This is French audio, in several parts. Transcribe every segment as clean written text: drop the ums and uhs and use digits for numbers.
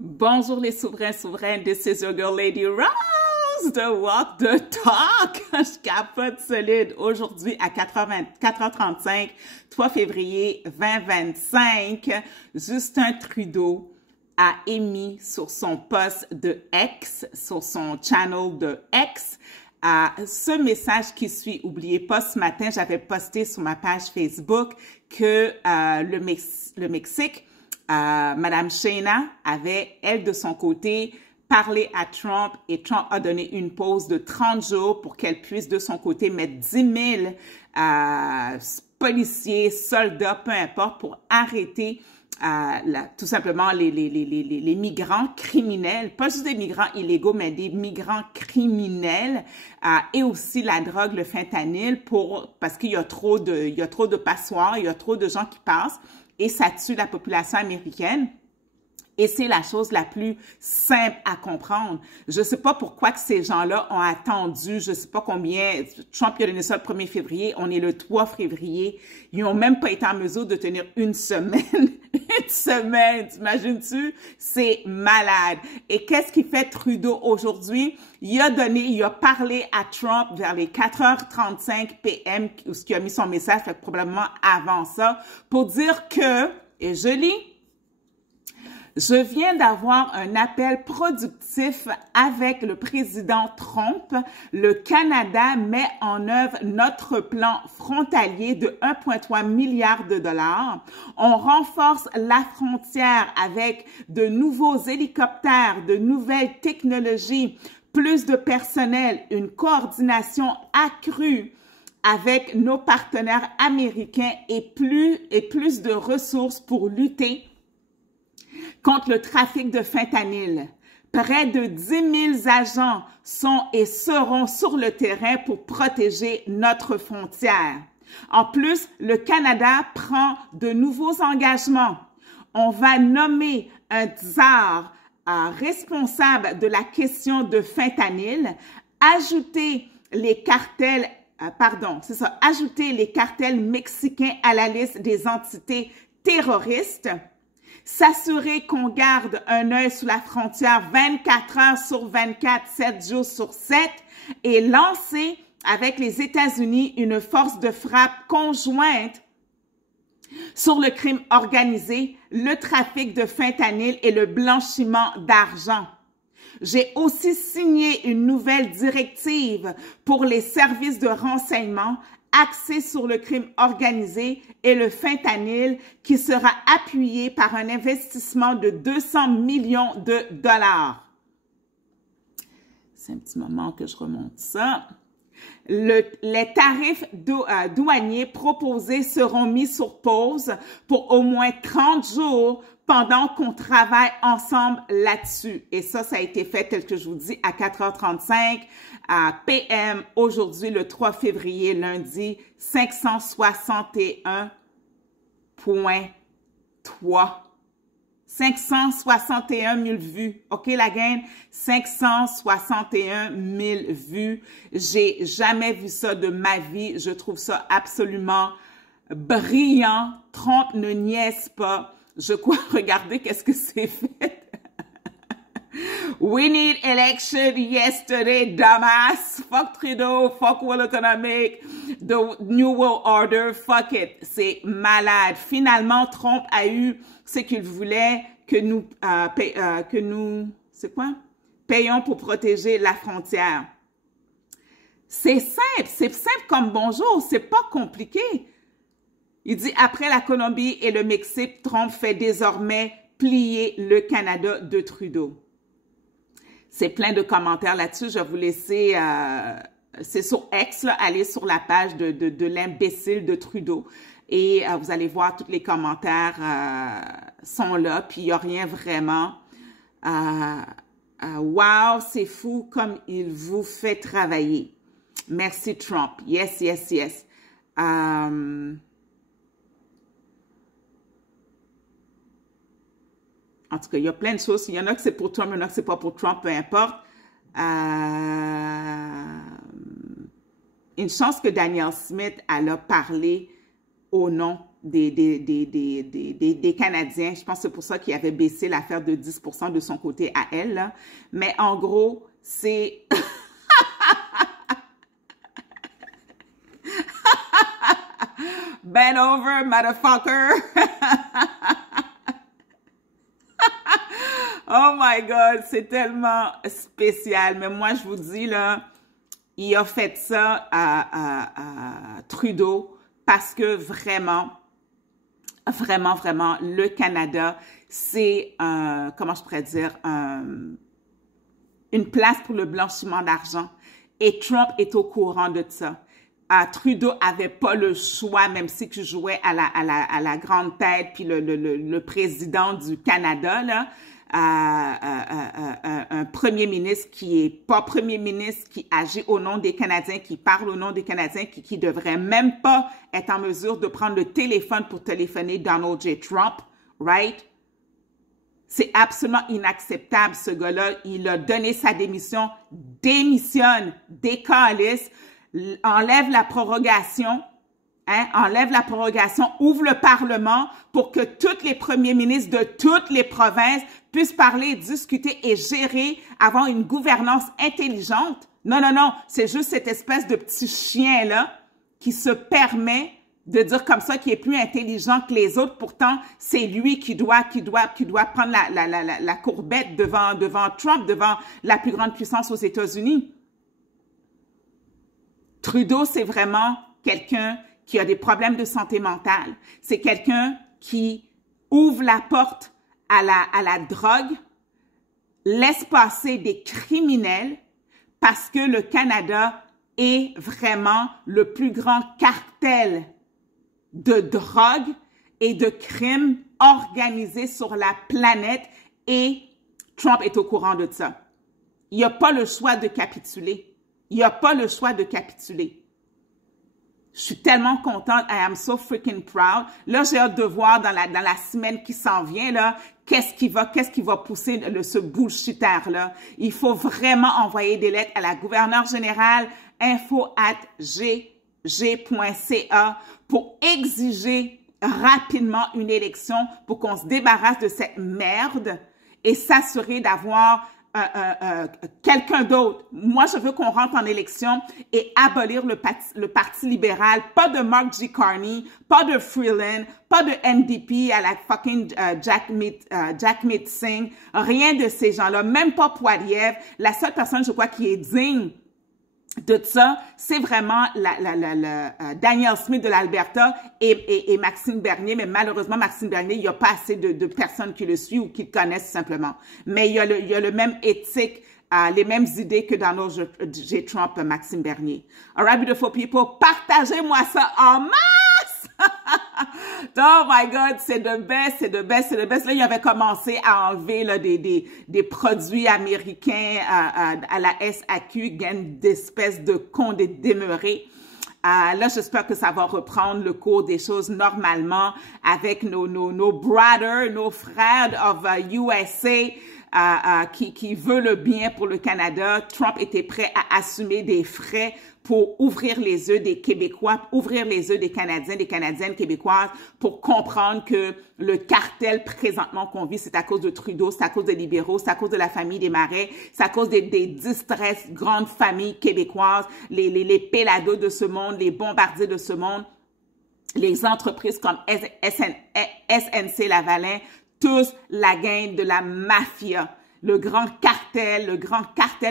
Bonjour les souverains, this is your girl Lady Rose de Walk the Talk. Je capote solide aujourd'hui à 4h35, 3 février 2025. Justin Trudeau a émis sur son post de X, sur son channel de X, ce message qui suit. Oubliez pas, ce matin, j'avais posté sur ma page Facebook que le Mexique, Madame Shayna avait, elle, de son côté, parlé à Trump et Trump a donné une pause de 30 jours pour qu'elle puisse, de son côté, mettre 10 000 policiers, soldats, peu importe, pour arrêter tout simplement les migrants criminels, pas juste des migrants illégaux, mais des migrants criminels et aussi la drogue, le fentanyl, parce qu'il y a trop de passoires, il y a trop de gens qui passent et ça tue la population américaine. Et c'est la chose la plus simple à comprendre. Je ne sais pas pourquoi que ces gens-là ont attendu, je ne sais pas combien, Trump a donné ça le 1er février, on est le 3 février, ils n'ont même pas été en mesure de tenir une semaine. Une semaine, t'imagines-tu? C'est malade. Et qu'est-ce qu'il fait Trudeau aujourd'hui? Il a parlé à Trump vers les 4h35 PM, où il a mis son message, fait probablement avant ça, pour dire que, et je lis, je viens d'avoir un appel productif avec le président Trump. Le Canada met en œuvre notre plan frontalier de 1,3 milliard de dollars. On renforce la frontière avec de nouveaux hélicoptères, de nouvelles technologies, plus de personnel, une coordination accrue avec nos partenaires américains et plus de ressources pour lutter contre le trafic de fentanyl. Près de 10 000 agents sont et seront sur le terrain pour protéger notre frontière. En plus, le Canada prend de nouveaux engagements. On va nommer un tsar responsable de la question de fentanyl, ajouter les cartels mexicains à la liste des entités terroristes, s'assurer qu'on garde un œil sur la frontière 24 heures sur 24, 7 jours sur 7 et lancer avec les États-Unis une force de frappe conjointe sur le crime organisé, le trafic de fentanyl et le blanchiment d'argent. J'ai aussi signé une nouvelle directive pour les services de renseignement axé sur le crime organisé et le fentanyl qui sera appuyé par un investissement de 200 millions de dollars. C'est un petit moment que je remonte ça. Les tarifs douaniers proposés seront mis sur pause pour au moins 30 jours pendant qu'on travaille ensemble là-dessus. Et ça a été fait, tel que je vous dis, à 4h35 PM, aujourd'hui, le 3 février, lundi, 561,3. 561 000 vues. OK, la gang? 561 000 vues. J'ai jamais vu ça de ma vie. Je trouve ça absolument brillant. Trump ne niaise pas. Je crois, regardez qu'est-ce que c'est fait. We need election yesterday, dumbass. Fuck Trudeau, fuck World Economic, the New World Order, fuck it. C'est malade. Finalement, Trump a eu ce qu'il voulait que nous, payons pour protéger la frontière. C'est simple comme bonjour, c'est pas compliqué. Il dit, après la Colombie et le Mexique, Trump fait désormais plier le Canada de Trudeau. C'est plein de commentaires là-dessus. Je vais vous laisser, c'est sur X, là, allez sur la page de l'imbécile de Trudeau et vous allez voir tous les commentaires sont là, puis il n'y a rien vraiment. Wow, c'est fou comme il vous fait travailler. Merci Trump. Yes, yes, yes. En tout cas, il y a plein de choses. Il y en a que c'est pour Trump, il y en a que c'est pas pour Trump, peu importe. Une chance que Danielle Smith, elle a parlé au nom des Canadiens. Je pense que c'est pour ça qu'il avait baissé l'affaire de 10% de son côté à elle, là. Mais en gros, c'est... Bend over, motherfucker! Oh my God, c'est tellement spécial. Mais moi, je vous dis, là, il a fait ça à Trudeau parce que vraiment, le Canada, c'est, comment je pourrais dire, une place pour le blanchiment d'argent. Et Trump est au courant de ça. Trudeau avait pas le choix, même si tu jouais à la grande tête, puis le président du Canada, là, un premier ministre qui est pas premier ministre, qui agit au nom des Canadiens, qui parle au nom des Canadiens, qui devrait même pas être en mesure de prendre le téléphone pour téléphoner Donald J. Trump, right? C'est absolument inacceptable, ce gars-là. Il a donné sa démission, démissionne, décalisse, enlève la prorogation, enlève la prorogation, ouvre le Parlement pour que tous les premiers ministres de toutes les provinces puissent parler, discuter et gérer, avoir une gouvernance intelligente. Non, non, non, c'est juste cette espèce de petit chien-là qui se permet de dire comme ça qu'il est plus intelligent que les autres. Pourtant, c'est lui qui doit prendre la courbette devant Trump, devant la plus grande puissance aux États-Unis. Trudeau, c'est vraiment quelqu'un qui a des problèmes de santé mentale. C'est quelqu'un qui ouvre la porte à la drogue, laisse passer des criminels parce que le Canada est vraiment le plus grand cartel de drogue et de crimes organisés sur la planète et Trump est au courant de ça. Il n'a pas le choix de capituler. Il n'a pas le choix de capituler. Je suis tellement contente. I am so freaking proud. Là, j'ai hâte de voir dans la semaine qui s'en vient, là, qu'est-ce qui va pousser ce bullshitter-là. Il faut vraiment envoyer des lettres à la gouverneure générale, info@gg.ca pour exiger rapidement une élection pour qu'on se débarrasse de cette merde et s'assurer d'avoir quelqu'un d'autre. Moi, je veux qu'on rentre en élection et abolir le Parti libéral. Pas de Mark G. Carney, pas de Freeland, pas de NDP à la fucking Jagmeet Singh. Rien de ces gens-là. Même pas Poilievre. La seule personne, je crois, qui est digne de ça, c'est vraiment Daniel Smith de l'Alberta et Maxime Bernier. Mais malheureusement, Maxime Bernier, il n'y a pas assez de personnes qui le suivent ou qui le connaissent simplement. Mais il y a le même éthique, les mêmes idées que Donald J. Trump, Maxime Bernier. All right, beautiful people, partagez-moi ça en masse! Oh my God, c'est de best, c'est de best, c'est de best. Là, il avait commencé à enlever là, des produits américains à la SAQ, gagne d'espèces de cons des demeurés. Là, j'espère que ça va reprendre le cours des choses normalement avec nos brothers, nos frères of USA qui veut le bien pour le Canada. Trump était prêt à assumer des frais pour ouvrir les yeux des Québécois, ouvrir les yeux des Canadiens, des Canadiennes québécoises pour comprendre que le cartel présentement qu'on vit, c'est à cause de Trudeau, c'est à cause des libéraux, c'est à cause de la famille des Marais, c'est à cause des distress grandes familles québécoises, les Pélados de ce monde, les Bombardiers de ce monde, les entreprises comme SNC Lavalin, tous la gang de la mafia. Le grand cartel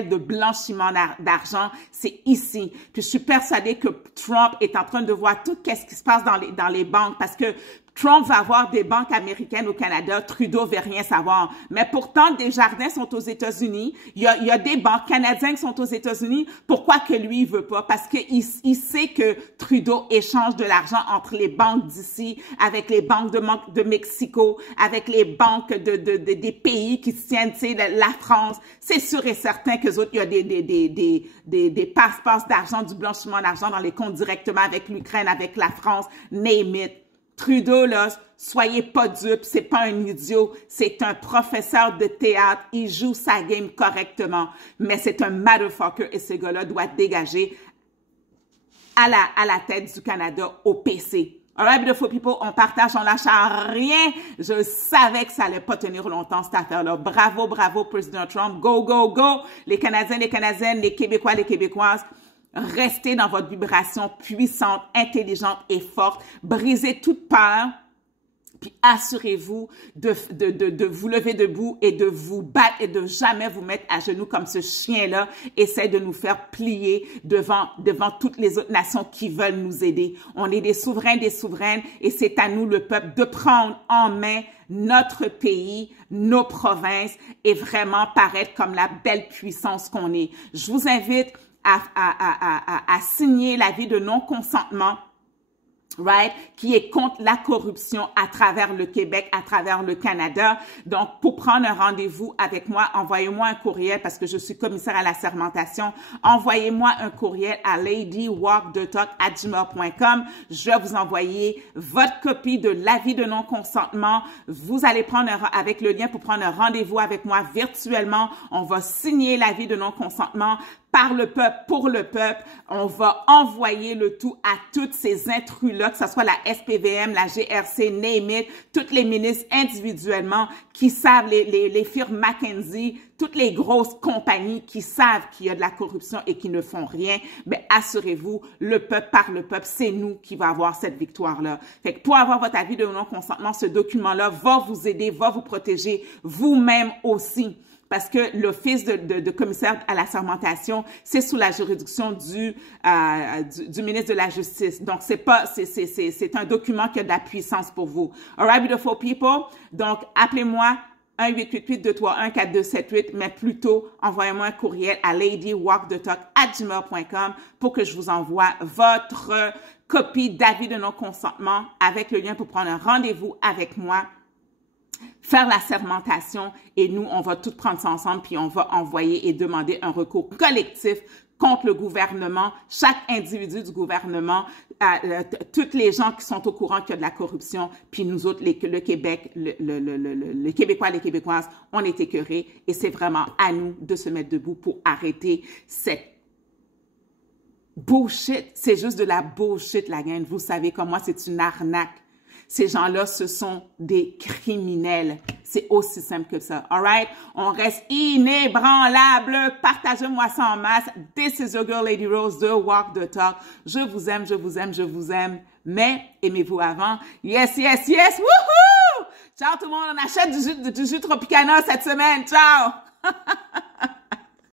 de blanchiment d'argent, c'est ici. Puis je suis persuadée que Trump est en train de voir tout ce qui se passe dans les banques parce que Trump va avoir des banques américaines au Canada, Trudeau veut rien savoir. Mais pourtant, Desjardins sont aux États-Unis, il y a des banques canadiennes qui sont aux États-Unis. Pourquoi que lui, il veut pas? Parce qu'il sait que Trudeau échange de l'argent entre les banques d'ici, avec les banques de Mexico, avec les banques des pays qui se tiennent, tu sais, la France. C'est sûr et certain que autres, il y a des passeports d'argent, du blanchiment d'argent dans les comptes directement avec l'Ukraine, avec la France, name it. Trudeau, là, soyez pas dupes, c'est pas un idiot, c'est un professeur de théâtre, il joue sa game correctement, mais c'est un motherfucker et ce gars-là doit dégager à la tête du Canada au PC. Alright, beautiful people, on partage, on lâche à rien. Je savais que ça allait pas tenir longtemps, cette affaire-là. Bravo, bravo, Président Trump. Go, go, go. Les Canadiens, les Canadiennes, les Québécois, les Québécoises. Restez dans votre vibration puissante, intelligente et forte. Brisez toute peur. Puis assurez-vous de vous lever debout et de vous battre et de jamais vous mettre à genoux comme ce chien-là essaie de nous faire plier devant toutes les autres nations qui veulent nous aider. On est des souverains, des souveraines et c'est à nous, le peuple, de prendre en main notre pays, nos provinces et vraiment paraître comme la belle puissance qu'on est. Je vous invite à signer l'avis de non-consentement, right, qui est contre la corruption à travers le Québec, à travers le Canada. Donc, pour prendre un rendez-vous avec moi, envoyez-moi un courriel parce que je suis commissaire à la sermentation. Envoyez-moi un courriel à ladywalkthetalk@gmail.com. Je vais vous envoyer votre copie de l'avis de non-consentement. Vous allez prendre avec le lien pour prendre un rendez-vous avec moi virtuellement. On va signer l'avis de non-consentement par le peuple, pour le peuple. On va envoyer le tout à toutes ces intrus-là, que ce soit la SPVM, la GRC, name it, toutes les ministres individuellement qui savent, les firmes McKinsey, toutes les grosses compagnies qui savent qu'il y a de la corruption et qui ne font rien. Mais assurez-vous, le peuple par le peuple, c'est nous qui va avoir cette victoire-là. Fait que pour avoir votre avis de non-consentement, ce document-là va vous aider, va vous protéger vous-même aussi. Parce que l'office de commissaire à la sermentation, c'est sous la juridiction du ministre de la Justice. Donc, c'est un document qui a de la puissance pour vous. Alright, beautiful people? Donc, appelez-moi 1-888-231-4278, mais plutôt, envoyez-moi un courriel à ladywalkthetalk@gmail.com pour que je vous envoie votre copie d'avis de non-consentement avec le lien pour prendre un rendez-vous avec moi, faire la sermentation et nous, on va tout prendre ça ensemble puis on va envoyer et demander un recours collectif contre le gouvernement, chaque individu du gouvernement, toutes les gens qui sont au courant qu'il y a de la corruption, puis nous autres, le Québec, les Québécois, les Québécoises, on est écœurés et c'est vraiment à nous de se mettre debout pour arrêter cette bullshit. C'est juste de la bullshit, la gang. Vous savez comme moi, c'est une arnaque. Ces gens-là, ce sont des criminels. C'est aussi simple que ça. All right? On reste inébranlable. Partagez-moi ça en masse. This is your girl, Lady Rose, de Walk the Talk. Je vous aime, je vous aime, je vous aime. Mais aimez-vous avant. Yes, yes, yes. Woohoo! Ciao tout le monde. On achète du jus Tropicana cette semaine. Ciao!